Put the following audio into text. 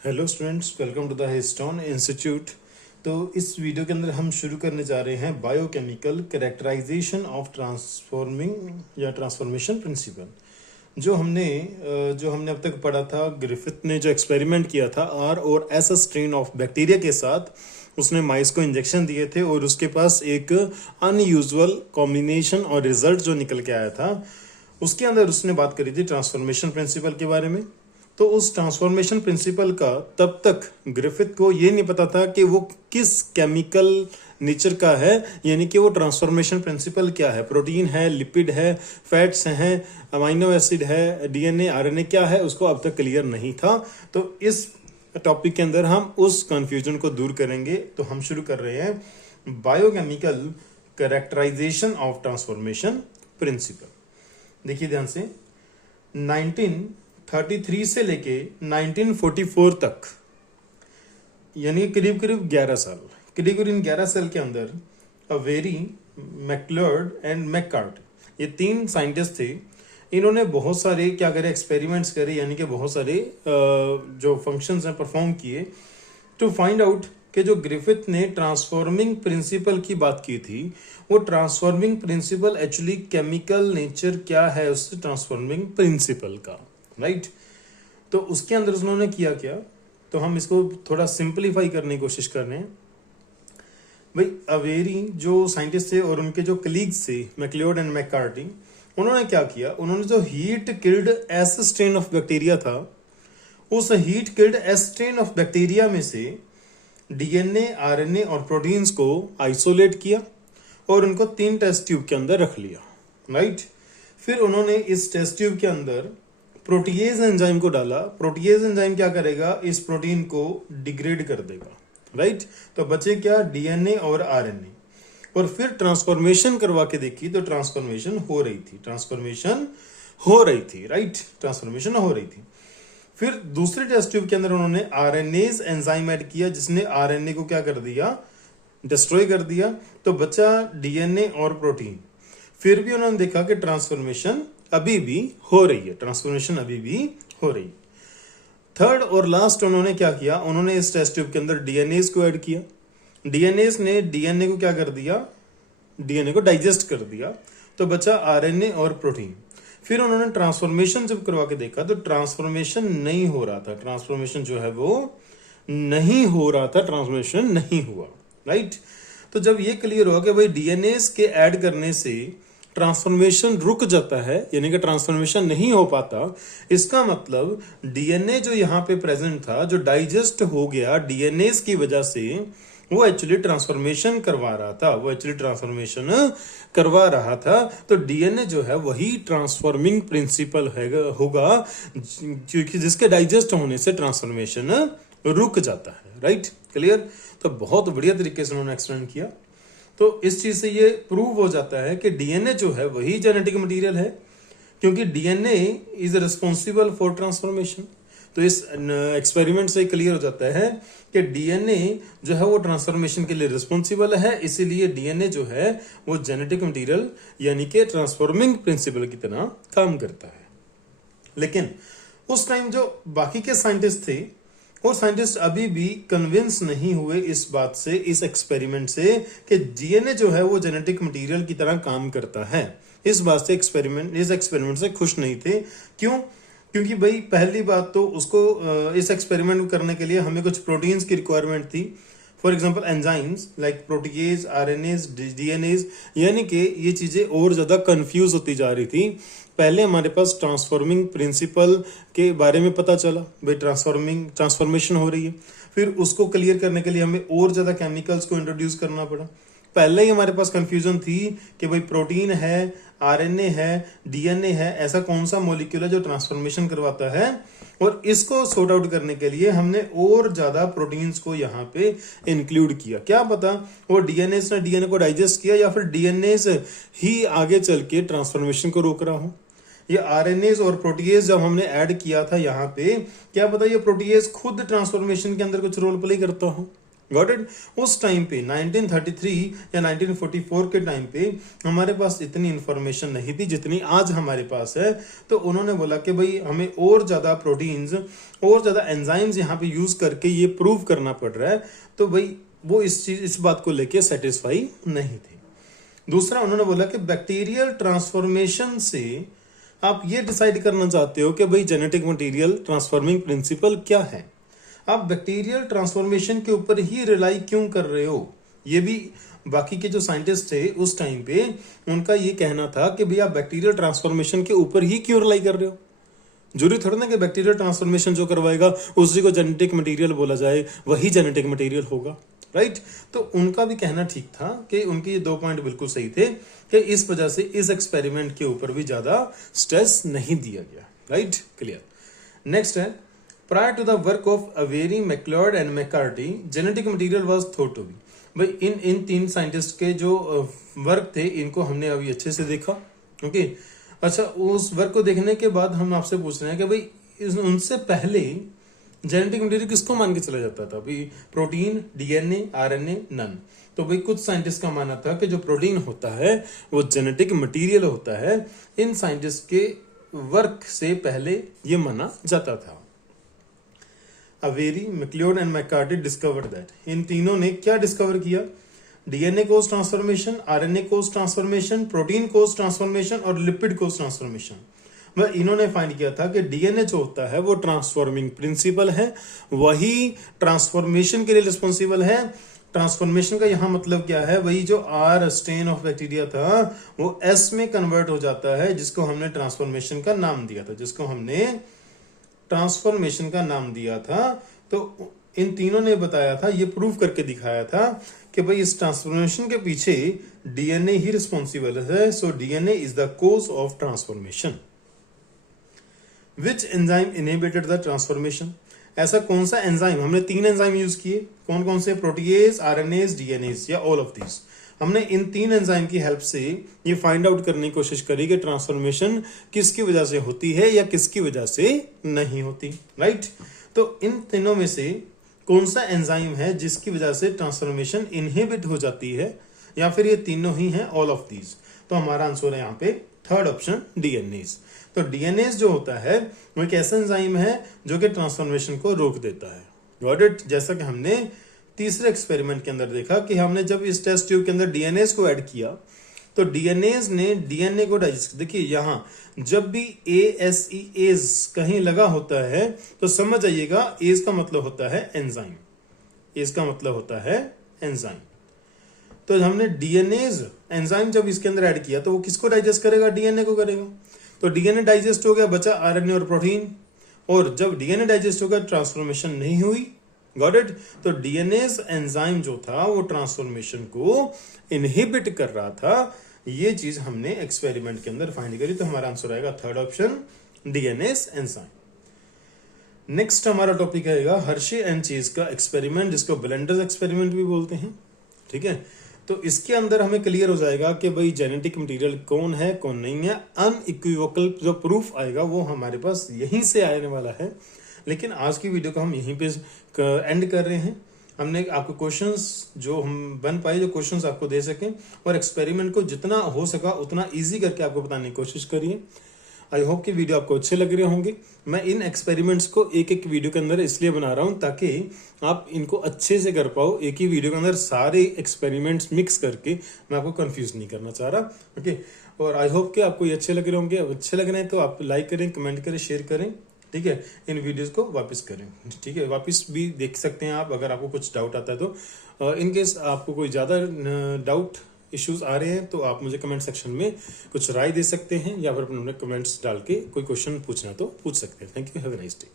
Hello students, welcome to the histone institute. तो इस video के अंदर हम शुरू करने जा रहे हैं बायोकेमिकल कैरेक्टराइजेशन ऑफ ट्रांसफॉर्मिंग या ट्रांसफॉर्मेशन प्रिंसिपल। जो हमने अब तक पढ़ा था, ग्रिफिथ ने जो एक्सपेरिमेंट किया था आर और एस स्ट्रेन ऑफ बैक्टीरिया के साथ, उसने माइस को इंजेक्शन दिए थे और उसके पास एक अनयूजुअल कॉम्बिनेशन और रिजल्ट जो निकल के आया था, उसके अंदर उसने बात करी थी ट्रांसफॉर्मेशन प्रिंसिपल के बारे में। तो उस ट्रांसफॉर्मेशन प्रिंसिपल का तब तक ग्रिफिथ को ये नहीं पता था कि वो किस केमिकल नेचर का है, यानी कि वो ट्रांसफॉर्मेशन प्रिंसिपल क्या है, प्रोटीन है, लिपिड है, फैट्स हैं, अमाइनो एसिड है, डीएनए आरएनए क्या है, उसको अब तक क्लियर नहीं था। तो इस टॉपिक के अंदर हम उस कंफ्यूजन को दूर करेंगे। तो हम शुरू कर रहे हैं biochemical characterization of transformation principle. देखिए ध्यान से, 1933 से लेके 1944 तक, यानी करीब करीब 11 साल, करीब इन 11 साल के अंदर अवेरी, मैक्लियोड एंड मैककार्ट, ये तीन साइंटिस्ट थे। इन्होंने बहुत सारे क्या करे, एक्सपेरिमेंट्स करे, यानी कि बहुत सारे जो फंक्शंस हैं परफॉर्म किए टू फाइंड आउट कि जो ग्रिफिथ ने ट्रांसफॉर्मिंग प्रिंसिपल की बात की थी, वो transforming principle actually chemical nature क्या है उस ट्रांसफॉर्मिंग प्रिंसिपल का, राइट। तो उसके अंदर उन्होंने किया क्या, तो हम इसको थोड़ा सिंपलीफाई करने की कोशिश कर रहे हैं। भाई अवेरी जो साइंटिस्ट थे और उनके जो कलीग्स थे, मैक्लियोड एंड मैककार्टी, उन्होंने क्या किया, उन्होंने जो heat killed S strain of bacteria था, उस heat killed S strain of bacteria में से डीएनए, आरएनए और प्रोटीन्स को आइसोलेट किया और उनको 3 टेस्ट ट्यूब के अंदर रख लिया, राइट। फिर उन्होंने इस टेस्ट ट्यूब के अंदर प्रोटीएज एंजाइम को डाला। प्रोटीएज एंजाइम क्या करेगा, इस प्रोटीन को डिग्रेड कर देगा, राइट। तो बचे क्या, डीएनए और आरएनए। और फिर ट्रांसफॉर्मेशन करवा के देखी तो ट्रांसफॉर्मेशन हो रही थी, राइट, ट्रांसफॉर्मेशन हो रही थी। फिर दूसरे टेस्ट ट्यूब के अंदर उन्होंने आरएनएज एंजाइम ऐड किया, जिसने आरएनए को क्या कर दिया, डिस्ट्रॉय कर दिया। तो बचा डीएनए और प्रोटीन। फिर भी उन्होंने देखा कि ट्रांसफॉर्मेशन अभी भी हो रही है, थर्ड और लास्ट उन्होंने क्या किया, उन्होंने इस टेस्ट ट्यूब के अंदर डीएनए को ऐड किया। डीएनए ने डीएनए को क्या कर दिया, डीएनए को डाइजेस्ट कर दिया। तो बचा आरएनए और प्रोटीन। फिर उन्होंने ट्रांसफॉर्मेशन जब करवा के देखा तो ट्रांसफॉर्मेशन नहीं हो रहा था, ट्रांसफॉर्मेशन नहीं हुआ, राइट। तो जब ये क्लियर हुआ कि भाई डीएनए के ऐड करने से ट्रांसफॉर्मेशन रुक जाता है, यानी कि ट्रांसफॉर्मेशन नहीं हो पाता, इसका मतलब डीएनए जो यहाँ पे प्रेजेंट था, जो डाइजेस्ट हो गया डीएनए की वजह से, वो एक्चुअली ट्रांसफॉर्मेशन करवा रहा था। तो डीएनए जो है वही ट्रांसफॉर्मिंग प्रिंसिपल होगा, क्योंकि जिसके डाइजेस्ट होने से ट्रांसफॉर्मेशन रुक जाता है, राइट, क्लियर। तो बहुत बढ़िया तरीके से उन्होंने एक्सप्लेन किया। तो इस चीज से ये प्रूव हो जाता है कि डीएनए जो है वही जेनेटिक मटेरियल है, क्योंकि DNA is responsible for transformation. तो इस एक्सपेरिमेंट से क्लियर हो जाता है कि डीएनए जो है वो ट्रांसफॉर्मेशन के लिए रिस्पॉन्सिबल है, इसीलिए डीएनए जो है वो जेनेटिक मटेरियल यानी कि ट्रांसफॉर्मिंग प्रिंसिपल की तरह काम करता है। लेकिन उस टाइम जो बाकी के साइंटिस्ट थे, वो साइंटिस्ट अभी भी कन्विंस नहीं हुए इस बात से, इस एक्सपेरिमेंट से, कि डीएनए जो है वो जेनेटिक मटेरियल की तरह काम करता है। इस बात से इस एक्सपेरिमेंट से खुश नहीं थे। क्यों? क्योंकि भाई पहली बात तो उसको इस एक्सपेरिमेंट करने के लिए हमें कुछ प्रोटीन्स की रिक्वायरमेंट थी, for example enzymes like protease, RNase, DNAs, यानी कि ये चीजें और ज्यादा कंफ्यूज होती जा रही थी। पहले हमारे पास ट्रांसफॉर्मिंग प्रिंसिपल के बारे में पता चला, भाई ट्रांसफॉर्मेशन हो रही है, फिर उसको क्लियर करने के लिए हमें और ज्यादा केमिकल्स को इंट्रोड्यूस करना पड़ा। पहले ही हमारे पास कंफ्यूजन थी कि भाई प्रोटीन है, आरएनए है, डीएनए है, ऐसा कौन सा मॉलिक्यूल है जो ट्रांसफॉर्मेशन करवाता है। और इसको सॉर्ट आउट करने के लिए हमने और ज्यादा प्रोटीन्स को यहाँ पे इंक्लूड किया। क्या पता वो डीएनए ने डीएनए को डाइजेस्ट किया, या फिर डीएनए ही आगे चल के ट्रांसफॉर्मेशन को रोक रहा हो। ये आरएनएज और प्रोटीएज जब हमने ऐड किया था यहाँ पे, क्या पता ये प्रोटीएज खुद ट्रांसफॉर्मेशन के अंदर कुछ रोल प्ले करता हो, गॉट इट। उस टाइम पे 1933 या 1944 के टाइम पे हमारे पास इतनी इंफॉर्मेशन नहीं थी जितनी आज हमारे पास है। तो उन्होंने बोला कि भाई हमें और ज्यादा प्रोटीन्स और ज्यादा एंजाइम्स यहाँ पे यूज करके ये प्रूव करना पड़ रहा है। तो भाई वो इस बात को लेके सेटिस्फाई नहीं थे। दूसरा उन्होंने बोला कि बैक्टीरियल ट्रांसफॉर्मेशन से आप ये डिसाइड करना चाहते हो कि भाई जेनेटिक मटेरियल ट्रांसफॉर्मिंग प्रिंसिपल क्या है, आप बैक्टीरियल ट्रांसफॉर्मेशन के ऊपर ही रिलाई क्यों कर रहे हो। ये भी बाकी के जो साइंटिस्ट थे उस टाइम पे उनका ये कहना था कि भाई आप बैक्टीरियल ट्रांसफॉर्मेशन के ऊपर ही क्यों रिलाई कर रहे हो। जरूरी थोड़ा ना कि बैक्टीरियल ट्रांसफॉर्मेशन जो करवाएगा उसी को जेनेटिक मटेरियल बोला जाए, वही जेनेटिक मटेरियल होगा, राइट। तो उनका भी कहना ठीक था कि उनके ये 2 पॉइंट बिल्कुल सही थे कि इस वजह से इस एक्सपेरिमेंट के ऊपर भी ज्यादा स्ट्रेस नहीं दिया गया, राइट, क्लियर। नेक्स्ट है, prior to the work of Avery, MacLeod and McCarty genetic material was thought to be. भाई इन 3 साइंटिस्ट के जो वर्क थे इनको हमने अभी अच्छे से देखा, ओके। अच्छा, उस वर्क को देखने के बाद हम आपसे पूछ रहे हैं कि भाई उनसे पहले जेनेटिक मटेरियल किसको मान के चला जाता था, भाई प्रोटीन, डीएनए, आरएनए, नन। तो भाई कुछ साइंटिस्ट का मानना था कि जो प्रोटीन होता है वो जेनेटिक मटेरियल होता है। इन साइंटिस्ट के वर्क से पहले ये माना जाता था। Avery, MacLeod and McCarty discovered that, इन तीनों ने क्या डिस्कवर किया, DNA cause transformation, RNA cause transformation, protein cause transformation और लिपिड कोज ट्रांसफॉर्मेशन। वह इन्होंने फाइंड किया था कि डीएनए जो होता है वो ट्रांसफॉर्मिंग प्रिंसिपल है, वही ट्रांसफॉर्मेशन के लिए रिस्पॉन्सिबल है। ट्रांसफॉर्मेशन का यहाँ मतलब क्या है, वही जो आर स्ट्रेन ऑफ बैक्टीरिया था वो एस में कन्वर्ट हो जाता है, जिसको हमने ट्रांसफॉर्मेशन का नाम दिया था, तो इन तीनों ने बताया था, ये प्रूव करके दिखाया था कि भाई इस ट्रांसफॉर्मेशन के पीछे डीएनए ही रिस्पॉन्सिबल है। So DNA is the cause of transformation. Which enzyme inhibited the transformation, ऐसा कौन सा एंजाइम, हमने 3 एंजाइम यूज किए, कौन कौन से, प्रोटीएज, आरएनएज, डीएनएज या ऑल ऑफ दिस। हमने इन 3 एंजाइम की हेल्प से ये फाइंड आउट करने की कोशिश करी कि ट्रांसफॉर्मेशन किसकी वजह से होती है या किसकी वजह से नहीं होती, राइट। तो इन तीनों में से कौन सा एंजाइम है जिसकी वजह से ट्रांसफॉर्मेशन इनहिबिट हो जाती है, या फिर ये तीनों ही हैं, ऑल ऑफ दीज। तो हमारा आंसर है यहाँ पे थर्ड ऑप्शन, डीएनएज। तो डीएनएज जो होता है वो एक ऐसा एंजाइम है जो कि ट्रांसफॉर्मेशन को रोक देता है, गॉट इट। जैसा कि हमने तीसरे एक्सपेरिमेंट के अंदर देखा कि हमने जब इस टेस्ट ट्यूब के अंदर डीएनएज को ऐड किया तो डीएनएज ने डीएनए को डाइजेस्ट, देखिए यहां जब भी एज कहीं लगा होता है तो समझ आइएगा एज का मतलब होता है एंजाइम, एज का मतलब होता है एंजाइम। तो हमने डीएनएज एंजाइम जब इसके अंदर ऐड किया तो वो किसको डाइजेस्ट करेगा, डीएनए को करेगा। तो डीएनए डाइजेस्ट हो गया, बचा आरएनए और प्रोटीन, और जब डीएनए डाइजेस्ट हो गया ट्रांसफॉर्मेशन नहीं हुई, गॉट इट। तो डीएनएज एंजाइम जो था वो ट्रांसफॉर्मेशन को इनहिबिट कर रहा था। ये चीज हमने एक्सपेरिमेंट के अंदर फाइंड करी, तो हमारा आंसर आएगा third option, DNAs enzyme. Next हमारा टॉपिक आएगा हर्शे एंड चेज का एक्सपेरिमेंट, जिसको ब्लेंडर्स एक्सपेरिमेंट भी बोलते हैं, ठीक है। तो इसके अंदर हमें क्लियर हो जाएगा कि भाई जेनेटिक मटेरियल कौन है कौन नहीं है। अनइक्विवोकल जो प्रूफ आएगा वो हमारे पास यहीं से आने वाला है। लेकिन आज की वीडियो को हम यहीं पे एंड कर रहे हैं। हमने आपको क्वेश्चंस जो हम बन पाए, जो क्वेश्चंस आपको दे सकें, और एक्सपेरिमेंट को जितना हो सका उतना इजी करके आपको बताने की कोशिश करिए। आई होप कि वीडियो आपको अच्छे लग रहे होंगे। मैं इन एक्सपेरिमेंट्स को एक एक वीडियो के अंदर इसलिए बना रहा हूं ताकि आप इनको अच्छे से कर पाओ। एक ही वीडियो के अंदर सारे एक्सपेरिमेंट्स मिक्स करके मैं आपको कंफ्यूज नहीं करना चाह रहा, ओके। और आई होप कि आपको ये अच्छे लग रहे होंगे। अब अच्छे लग रहे हैं तो आप लाइक करें, कमेंट करें, शेयर करें, ठीक है। इन वीडियोस को वापस करें, ठीक है, वापस भी देख सकते हैं आप अगर आपको कुछ डाउट आता है तो। इन केस आपको कोई ज़्यादा डाउट इश्यूज आ रहे हैं तो आप मुझे कमेंट सेक्शन में कुछ राय दे सकते हैं, या फिर अपने कमेंट्स डाल के कोई क्वेश्चन पूछना तो पूछ सकते हैं। Thank you, have a nice day.